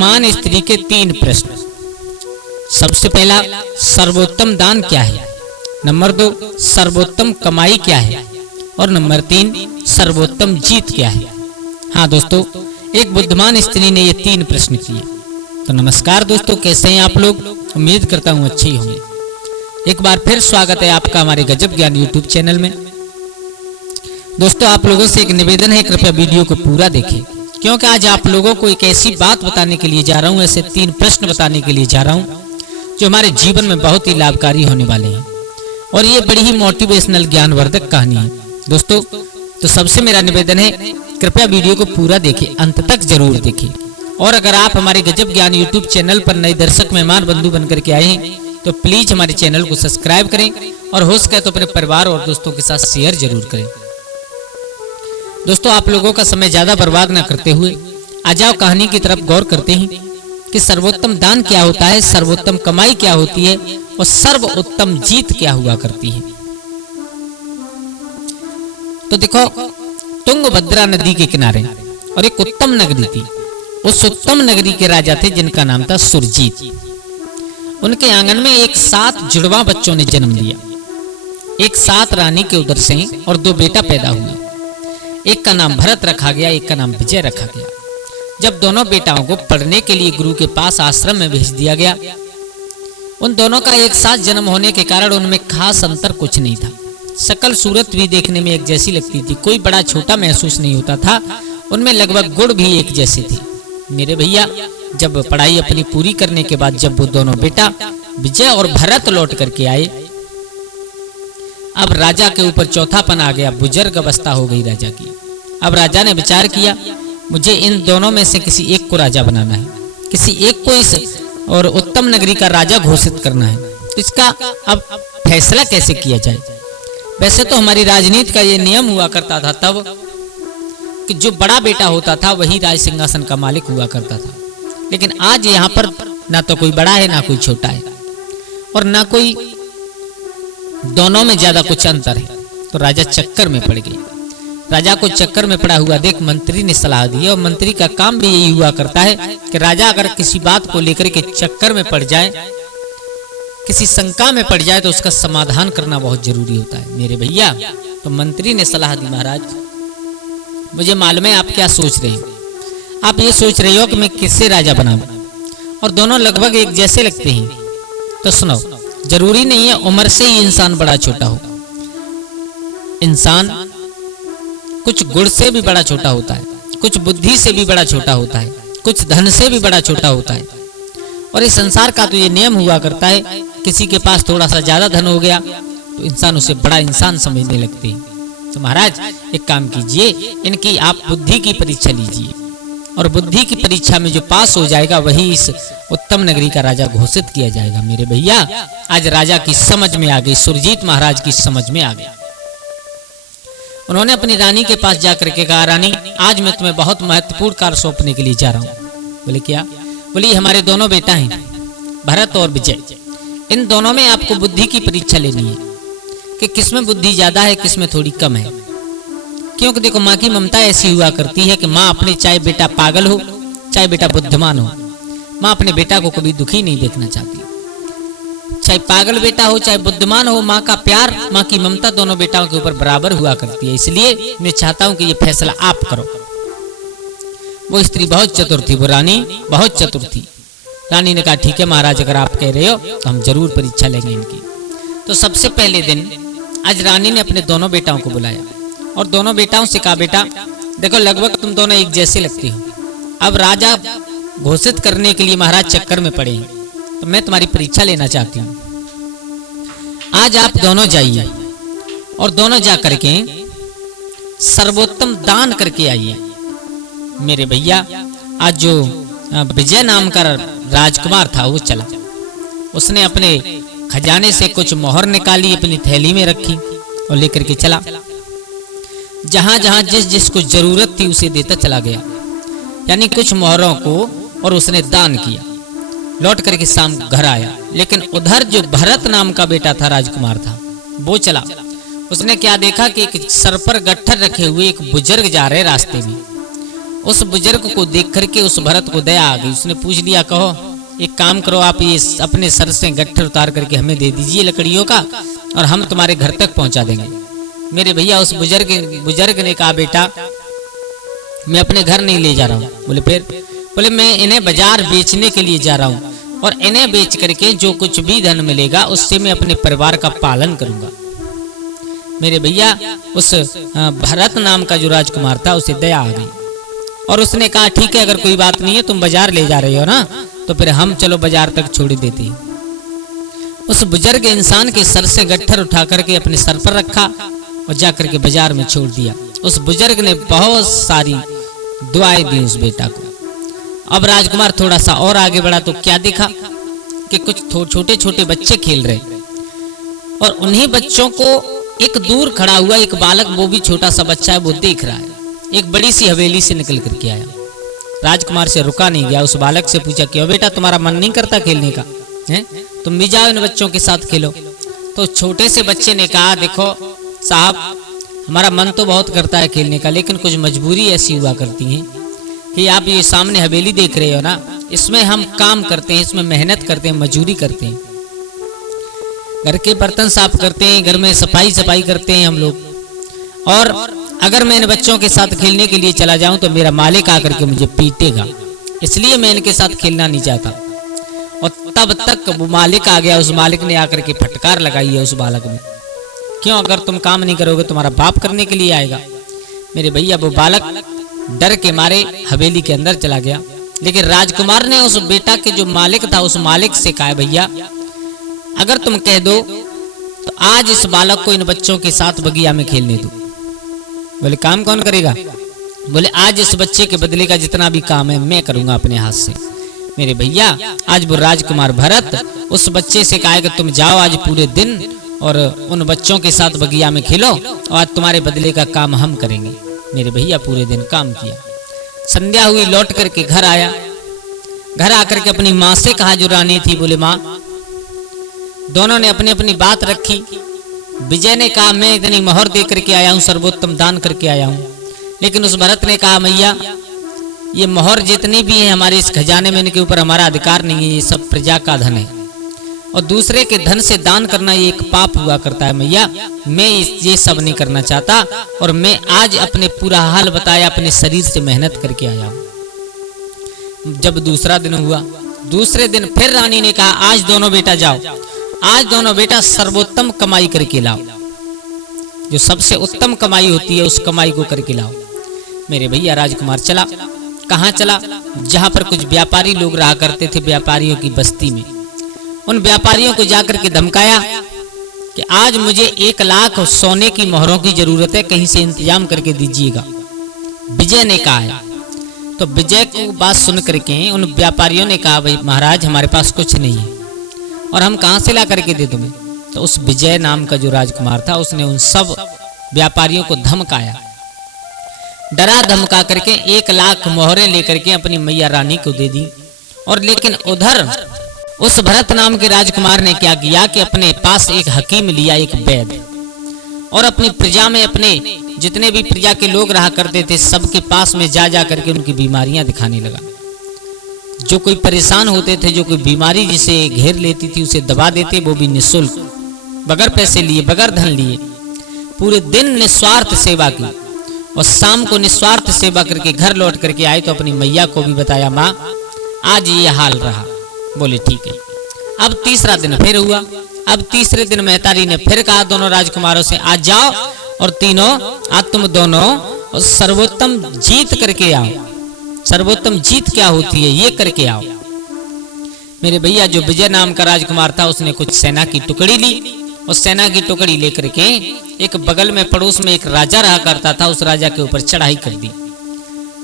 बुद्धिमान स्त्री के 3 प्रश्न। सबसे पहला, सर्वोत्तम दान क्या है? नंबर 2, सर्वोत्तम कमाई क्या है? और नंबर 3, सर्वोत्तम जीत क्या है? हाँ दोस्तों, एक बुद्धिमान स्त्री ने ये 3 प्रश्न किए। तो नमस्कार दोस्तों, कैसे हैं आप लोग? उम्मीद करता हूँ अच्छे ही होंगे। एक बार फिर स्वागत है आपका हमारे गजब ज्ञान यूट्यूब चैनल में। दोस्तों, आप लोगों से एक निवेदन है, कृपया वीडियो को पूरा देखें, क्योंकि आज आप लोगों को एक ऐसी बात बताने के लिए जा रहा हूँ, ऐसे 3 प्रश्न बताने के लिए जा रहा हूँ जो हमारे जीवन में बहुत ही लाभकारी होने वाले हैं। और ये बड़ी ही मोटिवेशनल ज्ञानवर्धक कहानी है दोस्तों। तो सबसे मेरा निवेदन है, कृपया वीडियो को पूरा देखें, अंत तक जरूर देखें। और अगर आप हमारे गजब ज्ञान यूट्यूब चैनल पर नए दर्शक मेहमान बंधु बनकर के आए हैं तो प्लीज हमारे चैनल को सब्सक्राइब करें और हो सके तो अपने परिवार और दोस्तों के साथ शेयर जरूर करें। दोस्तों, आप लोगों का समय ज्यादा बर्बाद न करते हुए आ जाओ कहानी की तरफ गौर करते हैं कि सर्वोत्तम दान क्या होता है, सर्वोत्तम कमाई क्या होती है और सर्वोत्तम जीत क्या हुआ करती है। तो देखो, तुंगभद्रा नदी के किनारे और एक उत्तम नगरी थी। उस उत्तम नगरी के राजा थे जिनका नाम था सुरजीत। उनके आंगन में एक 7 जुड़वा बच्चों ने जन्म लिया। एक 7 रानी के उदर से और 2 बेटा पैदा हुए। एक का नाम भरत रखा गया, एक का नाम विजय रखा गया। जब दोनों बेटाओं को पढ़ने के लिए गुरु के पास आश्रम में भेज दिया गया, उन दोनों का एक साथ जन्म होने के कारण उनमें खास अंतर कुछ नहीं था। शकल सूरत भी देखने में एक जैसी लगती थी, कोई बड़ा छोटा महसूस नहीं होता था। उनमें लगभग गुण भी एक जैसे थे। मेरे भैया, जब पढ़ाई अपनी पूरी करने के बाद जब वो दोनों बेटा विजय और भरत लौट करके आए, अब राजा के ऊपर चौथापन आ गया, बुजुर्ग अवस्था हो गई राजा की। अब राजा ने विचार किया, मुझे इन दोनों में से किसी एक को राजा बनाना है, किसी एक को इस और उत्तम नगरी का राजा घोषित करना है। तो इसका अब फैसला कैसे किया जाए? वैसे तो हमारी राजनीति का ये नियम हुआ करता था तब कि जो बड़ा बेटा होता था वही राज सिंहासन का मालिक हुआ करता था। लेकिन आज यहाँ पर ना तो कोई बड़ा है ना कोई छोटा है और ना कोई दोनों में ज्यादा कुछ अंतर है। तो राजा चक्कर में पड़ गए। राजा को चक्कर में पड़ा हुआ देख मंत्री ने सलाह दी, और मंत्री का काम भी यही हुआ करता है कि राजा अगर किसी बात को लेकर के चक्कर में पड़ जाए, किसी शंका में पड़ जाए, तो उसका समाधान करना बहुत जरूरी होता है मेरे भैया। तो मंत्री ने सलाह दी, महाराज मुझे मालूम है आप क्या सोच रहे हो। आप ये सोच रहे हो कि मैं किससे राजा बनाऊं, और दोनों लगभग एक जैसे लगते हैं। तो सुनो, जरूरी नहीं है उम्र से ही इंसान बड़ा छोटा हो। इंसान कुछ गुण से भी बड़ा छोटा होता है, कुछ बुद्धि से भी बड़ा छोटा होता है, कुछ धन से भी बड़ा छोटा होता है। और इस संसार का तो ये नियम हुआ करता है, किसी के पास थोड़ा सा ज्यादा धन हो गया तो इंसान उसे बड़ा इंसान समझने लगते हैं। तो महाराज एक काम कीजिए, इनकी आप बुद्धि की परीक्षा लीजिए, और बुद्धि की परीक्षा में जो पास हो जाएगा वही इस उत्तम नगरी का राजा घोषित किया जाएगा। मेरे भैया, आज राजा की समझ में आ गई, सुरजीत महाराज की समझ में आ गया। उन्होंने अपनी रानी के पास जाकर के कहा, रानी आज मैं तुम्हें बहुत महत्वपूर्ण कार्य सौंपने के लिए जा रहा हूँ। बोले क्या? बोली हमारे दोनों बेटा हैं, भरत और विजय। इन दोनों में आपको बुद्धि की परीक्षा लेनी है कि किसमें बुद्धि ज्यादा है, किसमें थोड़ी कम है। क्योंकि देखो, माँ की ममता ऐसी हुआ करती है कि माँ अपने चाहे बेटा पागल हो चाहे बेटा बुद्धिमान हो, माँ अपने बेटा को कभी दुखी नहीं देखना चाहती। चाहे पागल बेटा हो चाहे बुद्धिमान हो, माँ का प्यार, माँ की ममता दोनों बेटाओं के ऊपर बराबर हुआ करती है। इसलिए मैं चाहता हूँ कि ये फैसला आप करो। वो स्त्री बहुत चतुर थी, वो रानी बहुत चतुर थी। रानी ने कहा, ठीक है महाराज, अगर आप कह रहे हो तो हम जरूर परीक्षा लेंगे इनकी। तो सबसे पहले दिन आज रानी ने अपने दोनों बेटाओं को बुलाया और दोनों बेटाओं से कहा, बेटा देखो लगभग तुम दोनों एक जैसे लगते हो। अब राजा घोषित करने के लिए महाराज चक्कर में पड़े हैं, तो मैं तुम्हारी परीक्षा लेना चाहती हूँ। आज आप दोनों जाइए और दोनों जा करके सर्वोत्तम दान करके आइए। मेरे भैया, आज जो विजय नाम का राजकुमार था वो चला, उसने अपने खजाने से कुछ मोहर निकाली, अपनी थैली में रखी और लेकर के चला। जहां जहां जिस जिसको जरूरत थी उसे देता चला गया, यानी कुछ मोहरों को, और उसने दान किया। लौट करके शाम घर आया। लेकिन उधर जो भरत नाम का बेटा था, राजकुमार था, वो चला। उसने क्या देखा कि एक सर पर गट्ठर रखे हुए एक बुजुर्ग जा रहे रास्ते में, उस बुजुर्ग को देख करके उस भरत को दया आ गई। उसने पूछ लिया, कहो एक काम करो, आप ये अपने सर से गट्ठर उतार करके हमें दे दीजिए लकड़ियों का, और हम तुम्हारे घर तक पहुंचा देंगे। मेरे भैया उस बुजुर्ग ने कहा, बेटा मैं अपने घर नहीं ले जा रहा हूँ। बोले फिर? बोले मैं इन्हें बाजार बेचने के लिए जा रहा हूँ, और इन्हें बेच करके जो कुछ भी धन मिलेगा उससे मैं अपने परिवार का पालन करूंगा। मेरे भैया उस भरत नाम का जो राजकुमार था उसे दया आ गई, और उसने कहा, ठीक है, अगर कोई बात नहीं है, तुम बाजार ले जा रहे हो ना, तो फिर हम चलो बाजार तक छोड़ देते हैं। उस बुजुर्ग इंसान के सर से गट्ठर उठा करके अपने सर पर रखा और जाकर के बाजार में छोड़ दिया। उस बुजुर्ग ने बहुत सारी दुआएं दी उस बेटा को। अब राजकुमार थोड़ा सा और आगे बढ़ा तो क्या देखा कि कुछ छोटे छोटे बच्चे खेल रहे, और उन्हीं बच्चों को एक दूर खड़ा हुआ एक बालक, वो भी छोटा सा बच्चा है, वो देख रहा है। एक बड़ी सी हवेली से निकल करके आया, राजकुमार से रुका नहीं गया, उस बालक से पूछा, क्यों बेटा तुम्हारा मन नहीं करता खेलने का? है, तुम भी जाओ इन बच्चों के साथ खेलो। तो छोटे से बच्चे ने कहा, देखो साहब, हमारा मन तो बहुत करता है खेलने का, लेकिन कुछ मजबूरी ऐसी हुआ करती है कि आप ये सामने हवेली देख रहे हो ना, इसमें हम काम करते हैं, इसमें मेहनत करते हैं, मजदूरी करते हैं, घर के बर्तन साफ करते हैं, घर में सफाई करते हैं हम लोग। और अगर मैं इन बच्चों के साथ खेलने के लिए चला जाऊं तो मेरा मालिक आकर के मुझे पीटेगा, इसलिए मैं इनके साथ खेलना नहीं चाहता। और तब तक वो मालिक आ गया। उस मालिक ने आकर के फटकार लगाई है उस बालक में, क्यों? अगर तुम काम नहीं करोगे तुम्हारा बाप करने के लिए आएगा। मेरे भैया वो बालक डर के मारे हवेली के अंदर चला गया, लेकिन राजकुमार ने उस बेटा के जो मालिक था उस मालिक से कहा, भैया अगर तुम कह दो तो आज इस बालक को इन बच्चों के साथ बगिया में खेलने दो। बोले काम कौन करेगा? बोले आज इस बच्चे के बदले का जितना भी काम है मैं करूंगा अपने हाथ से। मेरे भैया आज वो राजकुमार भरत उस बच्चे से कहा कि तुम जाओ आज पूरे दिन और उन बच्चों के साथ बगिया में खेलो, और आज तुम्हारे बदले का काम हम करेंगे। मेरे भैया पूरे दिन काम किया, संध्या हुई, लौट करके घर आया। घर आकर के अपनी माँ से कहा जो रानी थी, बोले माँ, दोनों ने अपनी अपनी बात रखी। विजय ने कहा मैं इतनी मोहर दे करके आया हूँ, सर्वोत्तम दान करके आया हूँ। लेकिन उस भरत ने कहा मैया ये मोहर जितनी भी है हमारे इस खजाने में, इनके ऊपर हमारा अधिकार नहीं है, ये सब प्रजा का धन है, और दूसरे के धन से दान करना ये एक पाप हुआ करता है। मैया मैं ये सब नहीं करना चाहता, और मैं आज अपने पूरा हाल बताया, अपने शरीर से मेहनत करके आया हूँ। जब दूसरा दिन हुआ, दूसरे दिन फिर रानी ने कहा आज दोनों बेटा जाओ, आज दोनों बेटा सर्वोत्तम कमाई करके लाओ, जो सबसे उत्तम कमाई होती है उस कमाई को करके लाओ। मेरे भैया राजकुमार चला। कहाँ चला? जहां पर कुछ व्यापारी लोग रहा करते थे, व्यापारियों की बस्ती में। उन व्यापारियों को जाकर के धमकाया कि आज मुझे 1 लाख सोने की मोहरों की जरूरत है, कहीं से इंतजाम करके दीजिएगा। विजय ने कहा है। तो विजय को बात सुन करके उन व्यापारियों ने कहा भाई महाराज हमारे पास कुछ नहीं है और हम कहाँ से ला करके दे तुम्हें। तो उस विजय नाम का जो राजकुमार था उसने उन सब व्यापारियों को धमकाया, डरा धमका करके 1 लाख मोहरें लेकर के अपनी मैया रानी को दे दी। और लेकिन उधर उस भरत नाम के राजकुमार ने क्या किया कि अपने पास एक हकीम लिया, एक वैद्य, और अपनी प्रजा में अपने जितने भी प्रजा के लोग रहा करते थे सबके पास में जा जा करके उनकी बीमारियां दिखाने लगा। जो कोई परेशान होते थे, जो कोई बीमारी जिसे घेर लेती थी उसे दबा देते, वो भी निःशुल्क, बगैर पैसे लिए, बगैर धन लिए। पूरे दिन निस्वार्थ सेवा की और शाम को निस्वार्थ सेवा करके घर लौट करके आए तो अपनी मैया को भी बताया माँ आज ये हाल रहा। बोले ठीक है। अब तीसरा दिन फिर हुआ। अब तीसरे दिन महतारी ने फिर कहा दोनों राजकुमारों से आज जाओ और तीनों आज तुम दोनों सर्वोत्तम जीत करके आओ। सर्वोत्तम जीत क्या होती है ये करके आओ। मेरे भैया जो विजय नाम का राजकुमार था उसने कुछ सेना की टुकड़ी ली। उस सेना की टुकड़ी लेकर के एक बगल में पड़ोस में एक राजा रहा करता था, उस राजा के ऊपर चढ़ाई कर दी।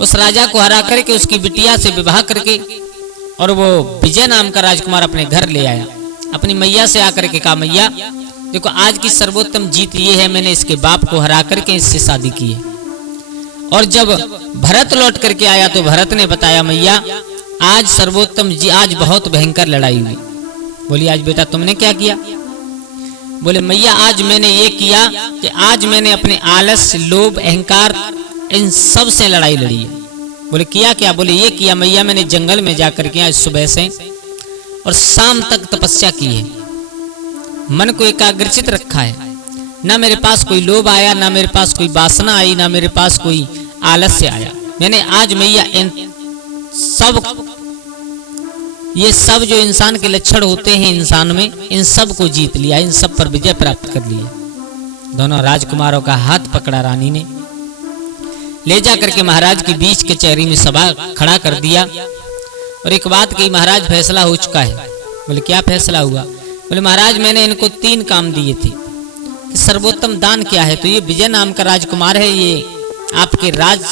उस राजा को हरा करके उसकी बिटिया से विवाह करके और वो विजय नाम का राजकुमार अपने घर ले आया। अपनी मैया से आकर के कहा मैया देखो आज की सर्वोत्तम जीत ये है, मैंने इसके बाप को हरा करके इससे शादी की है। और जब भरत लौट करके आया तो भरत ने बताया मैया आज सर्वोत्तम जी आज बहुत भयंकर लड़ाई हुई। बोली आज बेटा तुमने क्या किया? बोले मैया आज मैंने ये किया कि आज मैंने अपने आलस, लोभ, अहंकार इन सब से लड़ाई लड़ी है। बोले किया क्या? बोले ये किया मैया, मैंने जंगल में जाकर के आज सुबह से और शाम तक तपस्या की है, मन को एकाग्रचित रखा है। ना मेरे पास कोई लोभ आया, ना मेरे पास कोई वासना आई, ना मेरे पास कोई आलस्य आया। मैंने आज मैया इन सब, ये सब जो इंसान के लक्षण होते हैं इंसान में, इन सब को जीत लिया, इन सब पर विजय प्राप्त कर लिया। दोनों राजकुमारों का हाथ पकड़ा रानी ने, ले जा करके महाराज के बीच कचहरी में सभा खड़ा कर दिया और एक बात कही, महाराज फैसला हो चुका है। बोले क्या फैसला हुआ? बोले महाराज मैंने इनको 3 काम दिए थे कि सर्वोत्तम दान क्या है? तो ये विजय नाम का राजकुमार है, ये आपके राज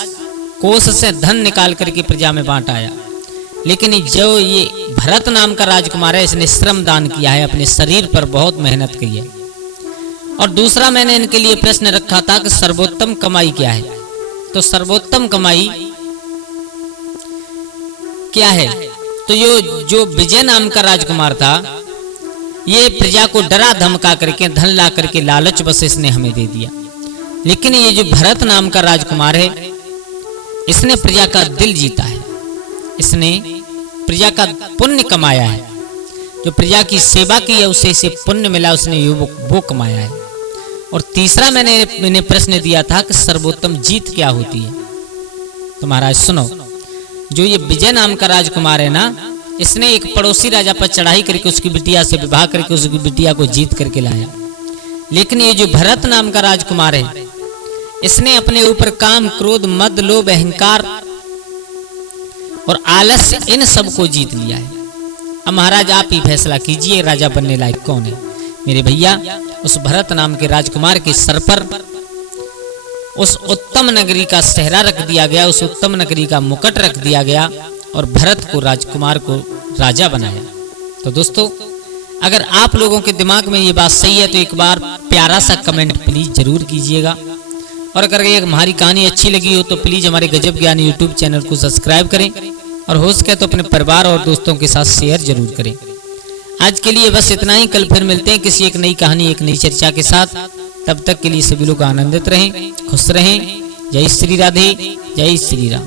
कोष से धन निकाल करके प्रजा में बांट आया। लेकिन जो ये भरत नाम का राजकुमार है, इसने श्रम दान किया है, अपने शरीर पर बहुत मेहनत की है। और दूसरा मैंने इनके लिए प्रश्न रखा था कि सर्वोत्तम कमाई क्या है? तो सर्वोत्तम कमाई क्या है? तो जो विजय नाम का राजकुमार था, ये प्रजा को डरा धमका करके धन ला करके लालच बस इसने हमें दे दिया। लेकिन ये जो भरत नाम का राजकुमार है, इसने प्रजा का दिल जीता है, इसने प्रजा का पुण्य कमाया है, जो प्रजा की सेवा की है उसे इसे पुण्य मिला, उसने वो कमाया है। और तीसरा मैंने प्रश्न दिया था कि सर्वोत्तम जीत क्या होती है? तो महाराज सुनो, जो ये विजय नाम का राजकुमार है ना, इसने एक पड़ोसी राजा पर चढ़ाई करके उसकी बिटिया से विवाह करके उसकी बिटिया को जीत करके लाया। लेकिन ये जो भरत नाम का राजकुमार है, इसने अपने ऊपर काम, क्रोध, मद, लोभ, अहंकार और आलस्य, इन सब को जीत लिया है। अब महाराज आप ही फैसला कीजिए, राजा बनने लायक कौन है? मेरे भैया, उस भरत नाम के राजकुमार के सर पर उस उत्तम नगरी का सेहरा रख दिया गया, उस उत्तम नगरी का मुकुट रख दिया गया और भरत को, राजकुमार को राजा बनाया। तो दोस्तों, अगर आप लोगों के दिमाग में ये बात सही है तो एक बार प्यारा सा कमेंट प्लीज जरूर कीजिएगा। और अगर ये हमारी कहानी अच्छी लगी हो तो प्लीज हमारे गजब ज्ञान यूट्यूब चैनल को सब्सक्राइब करें और हो सके तो अपने परिवार और दोस्तों के साथ शेयर जरूर करें। आज के लिए बस इतना ही, कल फिर मिलते हैं किसी एक नई कहानी, एक नई चर्चा के साथ। तब तक के लिए सभी लोग आनंदित रहें, खुश रहें। जय श्री राधे, जय श्री राम।